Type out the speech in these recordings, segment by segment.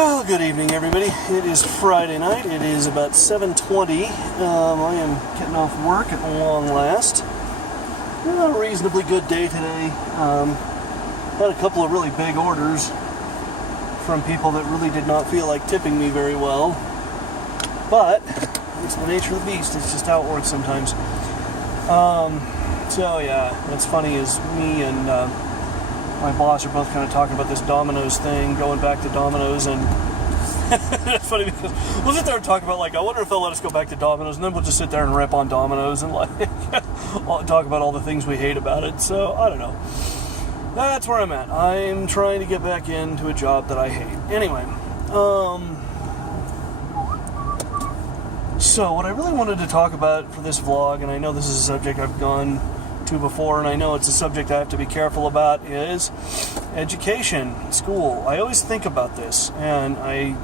Well, good evening, everybody. It is Friday night. It is about 7:20. I am getting off work at long last. A reasonably good day today. Had a couple of really big orders from people that really did not feel like tipping me very well. But it's the nature of the beast. It's just how it works sometimes. So yeah, what's funny is me and my boss are both kind of talking about this Domino's thing, going back to Domino's, and it's funny because we'll sit there and talk about, like, I wonder if they'll let us go back to Domino's, and then we'll just sit there and rip on Domino's and, like, talk about all the things we hate about it. So, I don't know. That's where I'm at. I'm trying to get back into a job that I hate. Anyway, so what I really wanted to talk about for this vlog, and I know this is a subject I've gone to before, and I know it's a subject I have to be careful about, is education, school. I always think about this, and I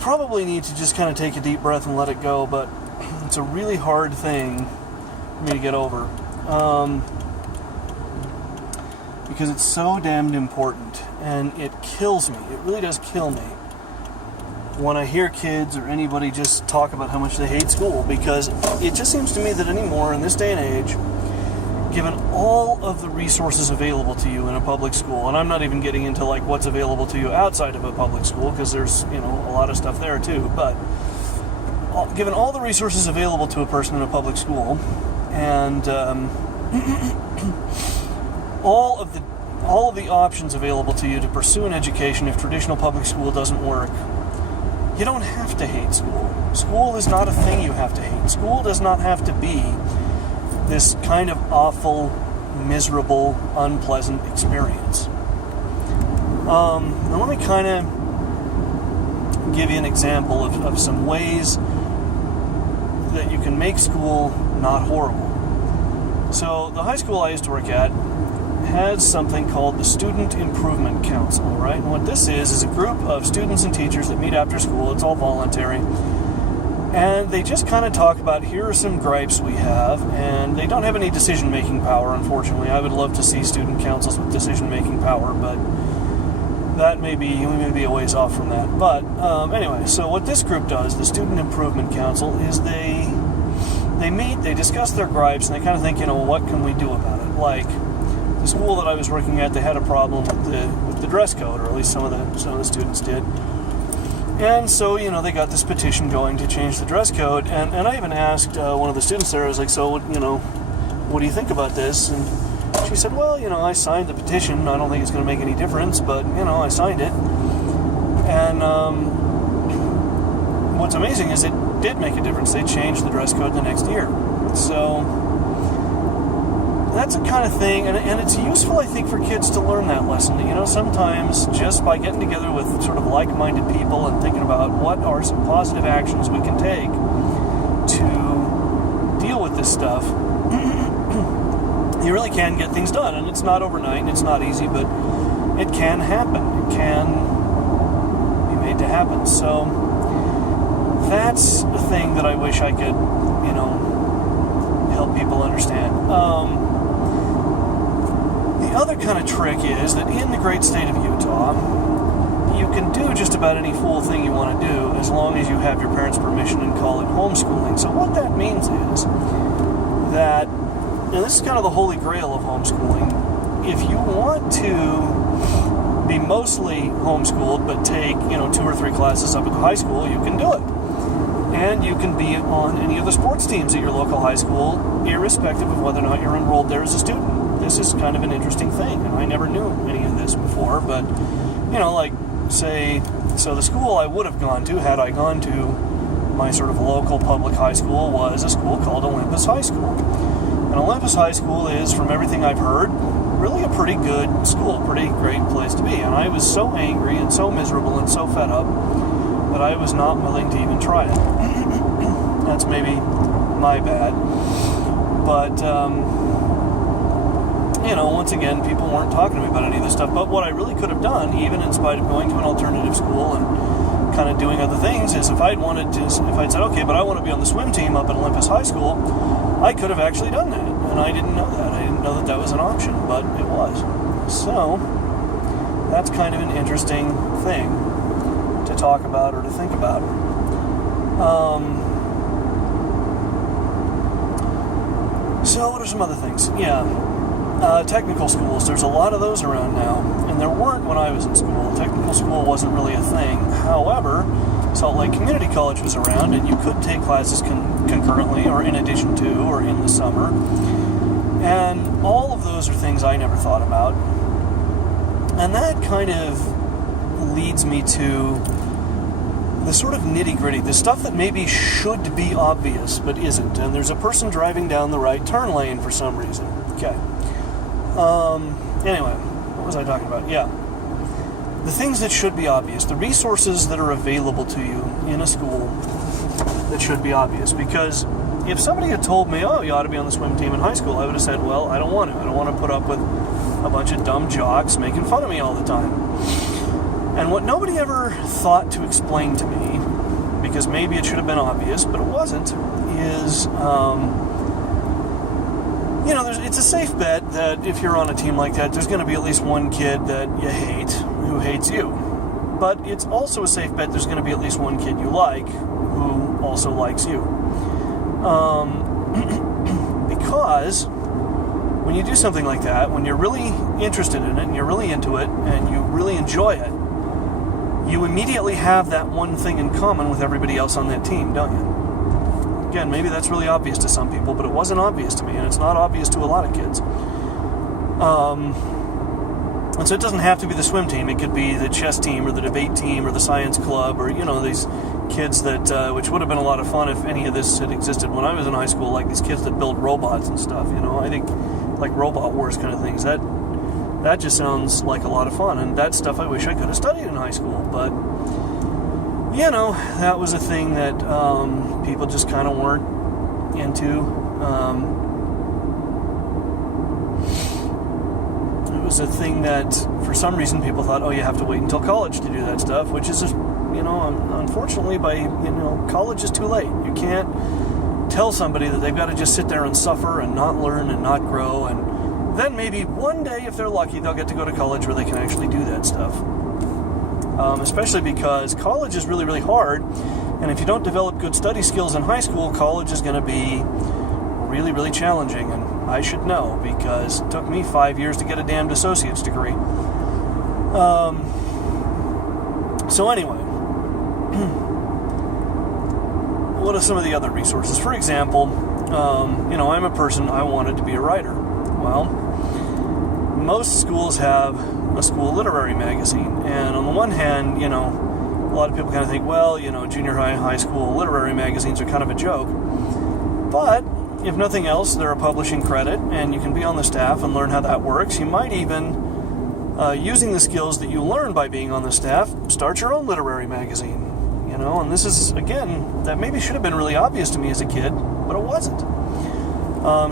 probably need to just kind of take a deep breath and let it go, but it's a really hard thing for me to get over, because it's so damned important, and it kills me. It really does kill me when I hear kids or anybody just talk about how much they hate school, because it just seems to me that anymore in this day and age, given all of the resources available to you in a public school, and I'm not even getting into like what's available to you outside of a public school, because there's, you know, a lot of stuff there too, but given all the resources available to a person in a public school, and all of the options available to you to pursue an education if traditional public school doesn't work, you don't have to hate school. School is not a thing you have to hate. School does not have to be this kind of awful, miserable, unpleasant experience. Now let me kind of give you an example of some ways that you can make school not horrible. So the high school I used to work at has something called the Student Improvement Council, right? And what this is a group of students and teachers that meet after school. It's all voluntary. And they just kind of talk about, here are some gripes we have, and they don't have any decision-making power, unfortunately. I would love to see student councils with decision-making power, but we may be a ways off from that. But anyway, so what this group does, the Student Improvement Council, is they meet, they discuss their gripes, and they kind of think, what can we do about it? Like, the school that I was working at, they had a problem with the dress code, or at least some of the students did. And so, they got this petition going to change the dress code, and I even asked one of the students there, I was like, so, what do you think about this? And she said, well, I signed the petition, I don't think it's going to make any difference, but, I signed it. And what's amazing is it did make a difference. They changed the dress code the next year. So that's the kind of thing, and it's useful, I think, for kids to learn that lesson. Sometimes just by getting together with sort of like-minded people and thinking about what are some positive actions we can take to deal with this stuff, you really can get things done. And it's not overnight, and it's not easy, but it can happen. It can be made to happen. So that's the thing that I wish I could, help people understand. The other kind of trick is that in the great state of Utah, you can do just about any fool thing you want to do as long as you have your parents' permission and call it homeschooling. So what that means is that, and this is kind of the holy grail of homeschooling, if you want to be mostly homeschooled but take, 2 or 3 classes up at the high school, you can do it. And you can be on any of the sports teams at your local high school, irrespective of whether or not you're enrolled there as a student. This is kind of an interesting thing, and I never knew any of this before, but, so the school I would have gone to, had I gone to my sort of local public high school, was a school called Olympus High School. And Olympus High School is, from everything I've heard, really a pretty good school, a pretty great place to be. And I was so angry and so miserable and so fed up that I was not willing to even try it. That's maybe my bad. But, once again, people weren't talking to me about any of this stuff. But what I really could have done, even in spite of going to an alternative school and kind of doing other things, is if I'd said, okay, but I want to be on the swim team up at Olympus High School, I could have actually done that. And I didn't know that. I didn't know that that was an option, but it was. So, that's kind of an interesting thing to talk about or to think about. So what are some other things? Technical schools. There's a lot of those around now, and there weren't when I was in school. Technical school wasn't really a thing. However, Salt Lake Community College was around, and you could take classes concurrently or in addition to or in the summer. And all of those are things I never thought about. And that kind of leads me to the sort of nitty-gritty, the stuff that maybe should be obvious but isn't. And there's a person driving down the right turn lane for some reason. Okay. Anyway, what was I talking about? Yeah. The things that should be obvious, the resources that are available to you in a school that should be obvious. Because if somebody had told me, oh, you ought to be on the swim team in high school, I would have said, well, I don't want to. I don't want to put up with a bunch of dumb jocks making fun of me all the time. And what nobody ever thought to explain to me, because maybe it should have been obvious, but it wasn't, is, it's a safe bet that if you're on a team like that, there's going to be at least one kid that you hate who hates you. But it's also a safe bet there's going to be at least one kid you like who also likes you. Because when you do something like that, when you're really interested in it and you're really into it and you really enjoy it, you immediately have that one thing in common with everybody else on that team, don't you? Again, maybe that's really obvious to some people, but it wasn't obvious to me, and it's not obvious to a lot of kids. And so it doesn't have to be the swim team. It could be the chess team or the debate team or the science club or, these kids that, which would have been a lot of fun if any of this had existed when I was in high school, like these kids that build robots and stuff, I think like Robot Wars kind of things. That just sounds like a lot of fun, and that stuff I wish I could have studied in high school, but that was a thing that people just kind of weren't into. It was a thing that, for some reason, people thought, oh, you have to wait until college to do that stuff, which is, unfortunately, college is too late. You can't tell somebody that they've got to just sit there and suffer and not learn and not grow, and then maybe one day, if they're lucky, they'll get to go to college where they can actually do that stuff. Especially because college is really, really hard, and if you don't develop good study skills in high school, college is going to be really, really challenging, and I should know, because it took me 5 years to get a damned associate's degree. So anyway, what are some of the other resources? For example, I'm a person, I wanted to be a writer. Well, most schools have a school literary magazine, and on the one hand, a lot of people kind of think, well, junior high school literary magazines are kind of a joke, but if nothing else, they're a publishing credit, and you can be on the staff and learn how that works. You might even, using the skills that you learn by being on the staff, start your own literary magazine, and this is, again, that maybe should have been really obvious to me as a kid, but it wasn't.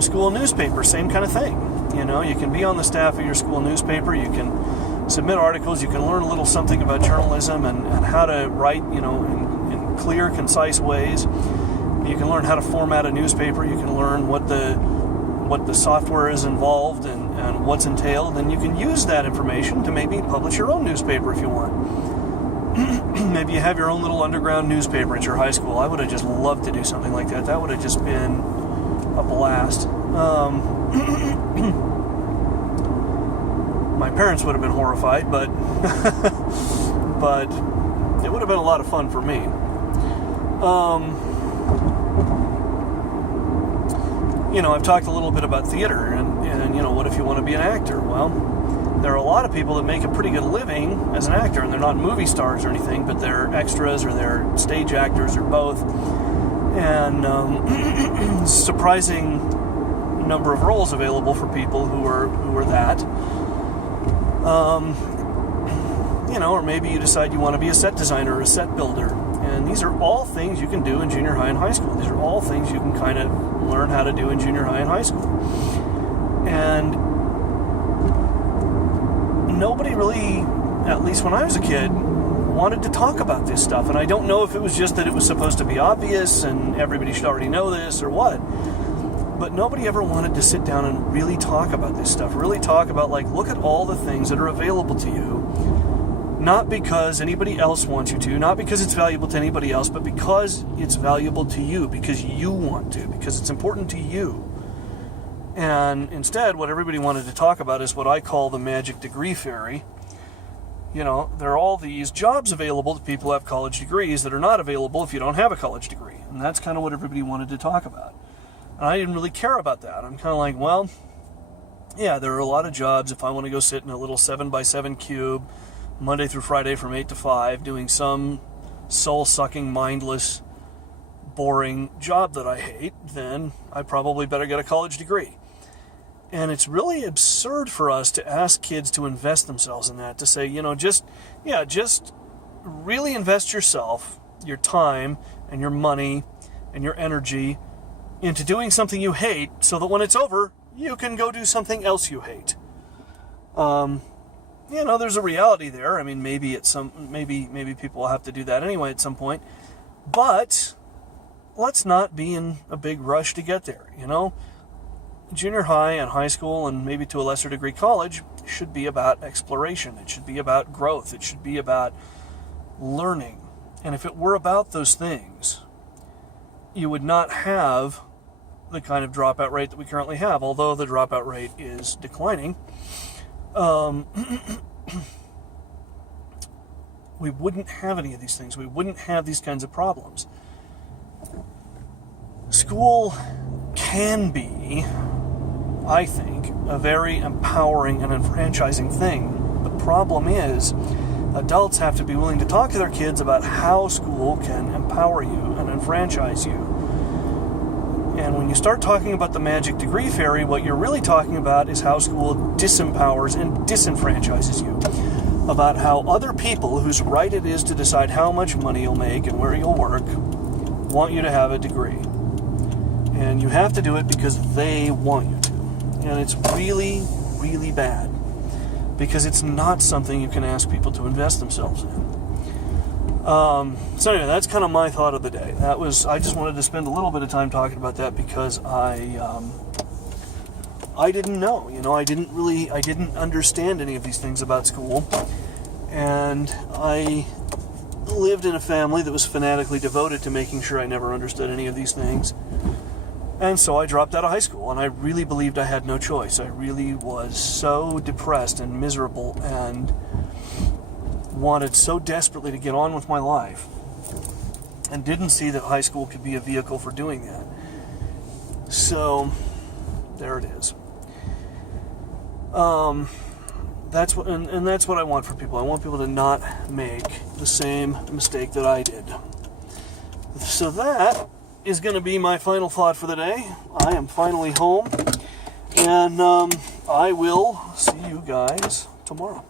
School newspaper, same kind of thing. You can be on the staff of your school newspaper, you can submit articles, you can learn a little something about journalism and how to write, in clear, concise ways. You can learn how to format a newspaper, you can learn what the software is involved and what's entailed, and you can use that information to maybe publish your own newspaper if you want. Maybe you have your own little underground newspaper at your high school. I would have just loved to do something like that. That would have just been a blast. My parents would have been horrified, but but it would have been a lot of fun for me. I've talked a little bit about theater, and what if you want to be an actor? Well, there are a lot of people that make a pretty good living as an actor, and they're not movie stars or anything, but they're extras or they're stage actors or both. And surprising number of roles available for people who are that. Or maybe you decide you want to be a set designer or a set builder. And these are all things you can do in junior high and high school. These are all things you can kind of learn how to do in junior high and high school. And nobody really, at least when I was a kid, wanted to talk about this stuff. And I don't know if it was just that it was supposed to be obvious and everybody should already know this or what. But nobody ever wanted to sit down and really talk about this stuff. Really talk about, like, look at all the things that are available to you. Not because anybody else wants you to, not because it's valuable to anybody else, but because it's valuable to you, because you want to, because it's important to you. And instead, what everybody wanted to talk about is what I call the magic degree fairy. You know, there are all these jobs available to people who have college degrees that are not available if you don't have a college degree. And that's kind of what everybody wanted to talk about. And I didn't really care about that. I'm kind of like, well, yeah, there are a lot of jobs if I want to go sit in a little 7x7 cube Monday through Friday from 8 to 5 doing some soul-sucking, mindless, boring job that I hate, then I probably better get a college degree. And it's really absurd for us to ask kids to invest themselves in that, to say, you know, just really invest yourself, your time and your money and your energy into doing something you hate so that when it's over, you can go do something else you hate. You know, there's a reality there. I mean, maybe people will have to do that anyway at some point. But let's not be in a big rush to get there, you know? Junior high and high school and maybe to a lesser degree college should be about exploration. It should be about growth. It should be about learning. And if it were about those things, you would not have the kind of dropout rate that we currently have, although the dropout rate is declining. We wouldn't have any of these things. We wouldn't have these kinds of problems. School can be, I think, a very empowering and enfranchising thing. The problem is, adults have to be willing to talk to their kids about how school can empower you and enfranchise you. And when you start talking about the magic degree fairy, what you're really talking about is how school disempowers and disenfranchises you. About how other people whose right it is to decide how much money you'll make and where you'll work want you to have a degree. And you have to do it because they want you to. And it's really, really bad. Because it's not something you can ask people to invest themselves in. So anyway, that's kind of my thought of the day. I just wanted to spend a little bit of time talking about that because I didn't know, you know, I didn't understand any of these things about school. And I lived in a family that was fanatically devoted to making sure I never understood any of these things. And so I dropped out of high school, and I really believed I had no choice. I really was so depressed and miserable and wanted so desperately to get on with my life and didn't see that high school could be a vehicle for doing that. So there it is. That's what I want for people. I want people to not make the same mistake that I did. So that is going to be my final thought for the day. I am finally home, and I will see you guys tomorrow.